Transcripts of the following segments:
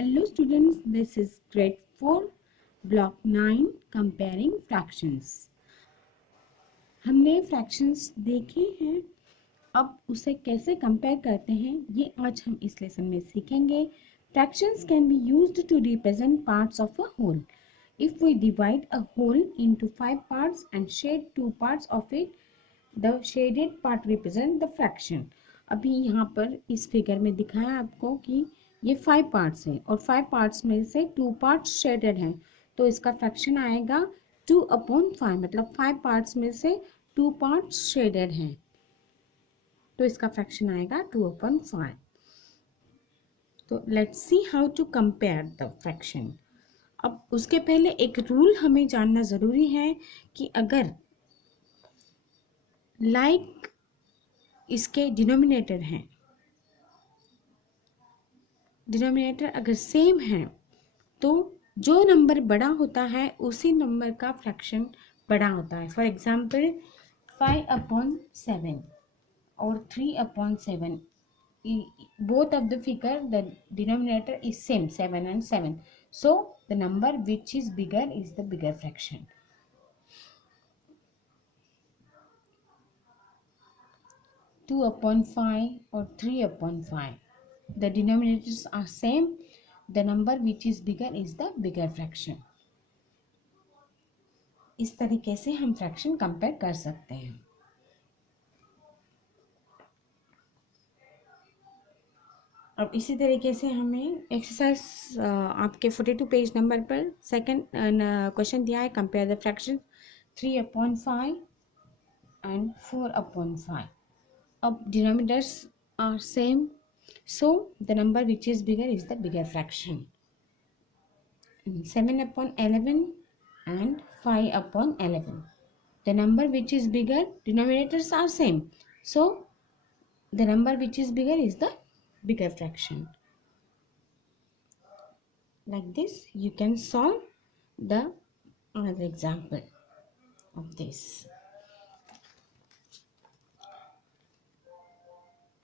Hello students, this is grade 4 block 9 comparing fractions। हमने fractions देखे हैं, अब उसे कैसे compare करते हैं ये आज हम इस लेसन में सीखेंगे। Fractions can be used to represent parts of a whole. If we divide a whole into 5 parts and shade 2 parts of it, the shaded part represent the fraction. अभी यहाँ पर इस फिगर में दिखाया आपको कि ये 5 पार्ट्स हैं और 5 पार्ट्स में से 2 पार्ट्स शेडेड हैं, तो इसका फ्रैक्शन आएगा 2/5। मतलब 5 पार्ट्स में से 2 पार्ट्स शेडेड हैं, तो इसका फ्रैक्शन आएगा 2/5। तो let's see how to compare the fraction. अब उसके पहले एक रूल हमें जानना ज़रूरी है कि अगर लाइक इसके डिनोमिनेटर हैं, डिनोमिनेटर अगर सेम है तो जो नंबर बड़ा होता है उसी नंबर का फ्रैक्शन बड़ा होता है। फॉर एग्जांपल 5/7 और 3/7, both of the figure the denominator is same 7 and 7, so the number which is bigger is the bigger fraction. Two upon 5 or 3/5, the denominators are same, the number which is bigger is the bigger fraction. इस तरीके से हम fraction compare कर सकते हैं। अब इसी तरीके से हमें एक्सरसाइज आपके 42 पेज नंबर पर सेकंड क्वेश्चन दिया है, कंपेयर द फ्रैक्शन 3/5 एंड 4/5। अब denominators are same, so the number which is bigger is the bigger fraction. 7/11 and 5/11, the number which is bigger, denominators are same, so the number which is bigger is the bigger fraction. Like this you can solve the another example of this.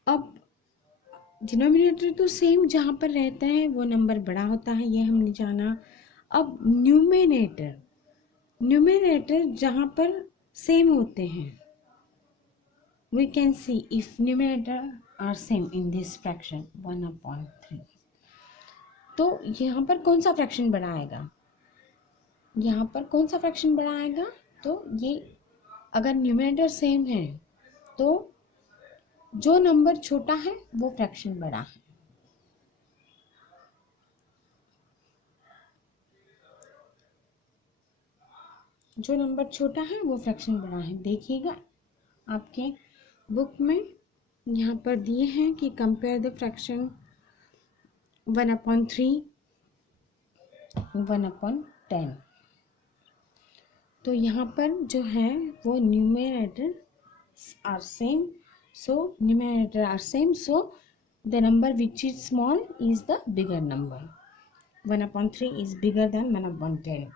अब denominator तो same जहाँ पर रहता है वो number बड़ा होता है, ये हमने जाना। अब न्यूमरेटर जहाँ पर सेम होते हैं, we can see if numerator are same in this fraction 1/3, तो यहाँ पर कौन सा फ्रैक्शन बड़ा आएगा? यहाँ पर कौन सा फ्रैक्शन बड़ा आएगा? तो ये अगर न्यूमरेटर सेम है तो जो नंबर छोटा है वो फ्रैक्शन बड़ा है। जो नंबर छोटा है वो फ्रैक्शन बड़ा है। देखिएगा आपके बुक में यहाँ पर दिए हैं कि कंपेयर द फ्रैक्शन 1/3, 1/10। तो यहाँ पर जो है वो numerator are same, so numerator are same, so the number which is small is the bigger number. 1/3 is bigger than 1/10.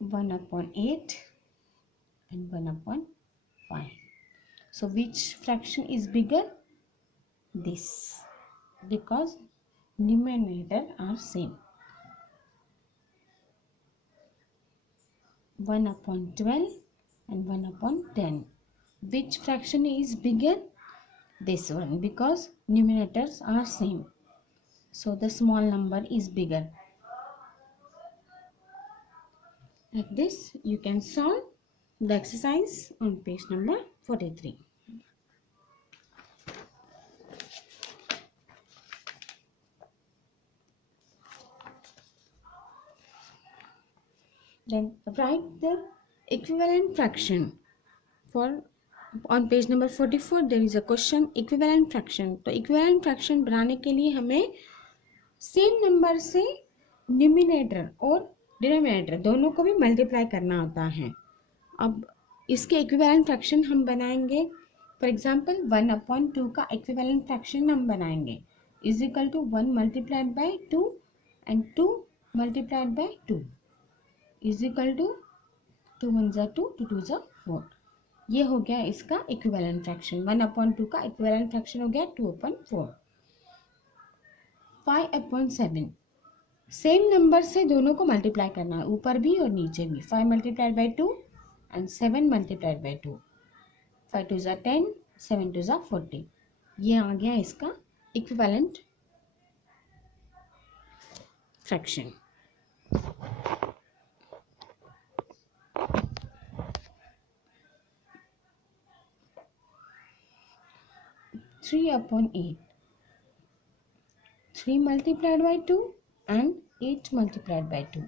1/8 and 1/5. So which fraction is bigger? This, because numerator are same. 1/12 and 1/10. Which fraction is bigger? This one, because numerators are same, so the small number is bigger. Like this you can solve the exercise on page number 43. Then write the equivalent fraction. For on page number 44 there is a question equivalent fraction. तो equivalent fraction बनाने के लिए हमें same number से numerator और denominator दोनों को भी मल्टीप्लाई करना होता है। अब इसके इक्विवेलेंट फ्रैक्शन हम बनाएंगे। फॉर एग्जांपल 1/2 का इक्विवेलेंट फ्रैक्शन हम बनाएंगे is equal to 1 multiplied by 2 and 2 multiplied by 2 is equal to 2 1 = 2, 2 2 = 4। ये हो गया इसका इक्विवेलेंट फ्रैक्शन। 1/2 का इक्विवेलेंट फ्रैक्शन हो गया 2/4। 5/7 सेम नंबर से दोनों को मल्टीप्लाई करना है, ऊपर भी और नीचे भी। 5 multiplied by 2 and 7 multiplied by 2। 5 2 ज़ा 10, 7 2 ज़ा 40। ये आ गया इसका equivalent fraction. Three upon 8, 3 multiplied by 2 and 8 multiplied by 2.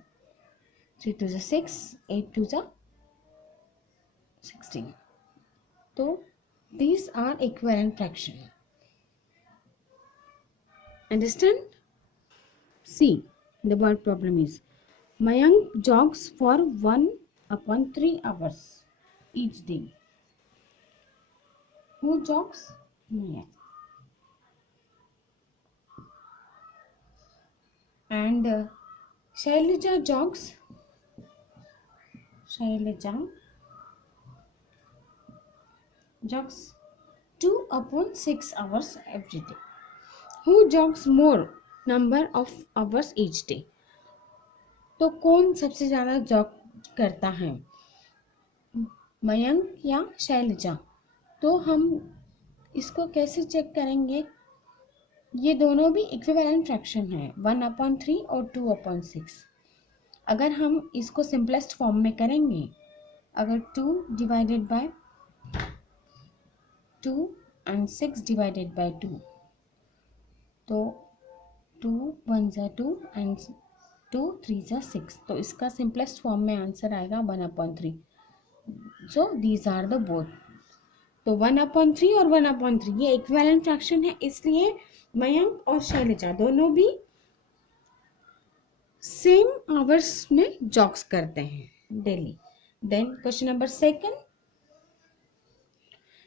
3 2 is 6, 8 2 is 16. So these are equivalent fraction. Understand? See, the word problem is Mayank jogs for 1/3 hours each day. Who jogs? Mayank. And Shailaja jogs. Shailaja jogs 2/6 hours every day. Who jogs more number of hours each day? तो कौन सबसे ज़्यादा jog करता है, मयंक या शैलजा? तो हम इसको कैसे चेक करेंगे? ये दोनों भी इक्विवेलेंट फ्रैक्शन है, 1/3 और 2/6। अगर हम इसको सिंपलेस्ट फॉर्म में करेंगे, अगर 2 divided by 2 and 6 divided by 2, तो 2 1 ज़ा 2 एंड 2 3 ज़ा 6, तो इसका सिंपलेस्ट फॉर्म में आंसर आएगा 1/3। So these are the both. तो 1/3 और 1/3 ये इक्विवेलेंट फ्रैक्शन है, इसलिए मयंक और शैलजा दोनों भी सेम आवर्स में जॉग्स करते हैं daily. Then question number 2,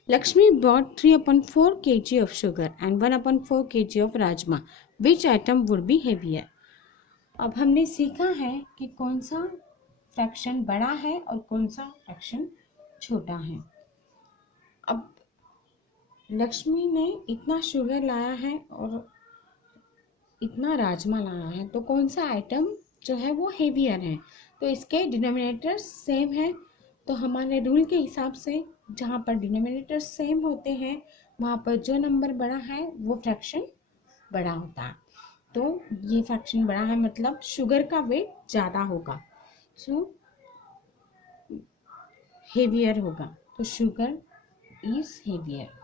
Lakshmi bought 3/4 kg of sugar and 1/4 kg of rajma. Which item would be heavier? अब हमने सीखा है कि कौन सा फ्रैक्शन बड़ा है और कौन सा फ्रैक्शन छोटा है। अब लक्ष्मी ने इतना शुगर लाया है और इतना राजमा लाया है, तो कौन सा आइटम जो है वो हेवियर है? तो इसके डिनोमिनेटर सेम है, तो हमारे रूल के हिसाब से जहाँ पर डिनोमिनेटर सेम होते हैं वहाँ पर जो नंबर बड़ा है वो फ्रैक्शन बड़ा होता है। तो ये फ्रैक्शन बड़ा है मतलब शुगर का वेट ज़्यादा होगा, सो हेवियर होगा, तो शुगर इज हेवियर।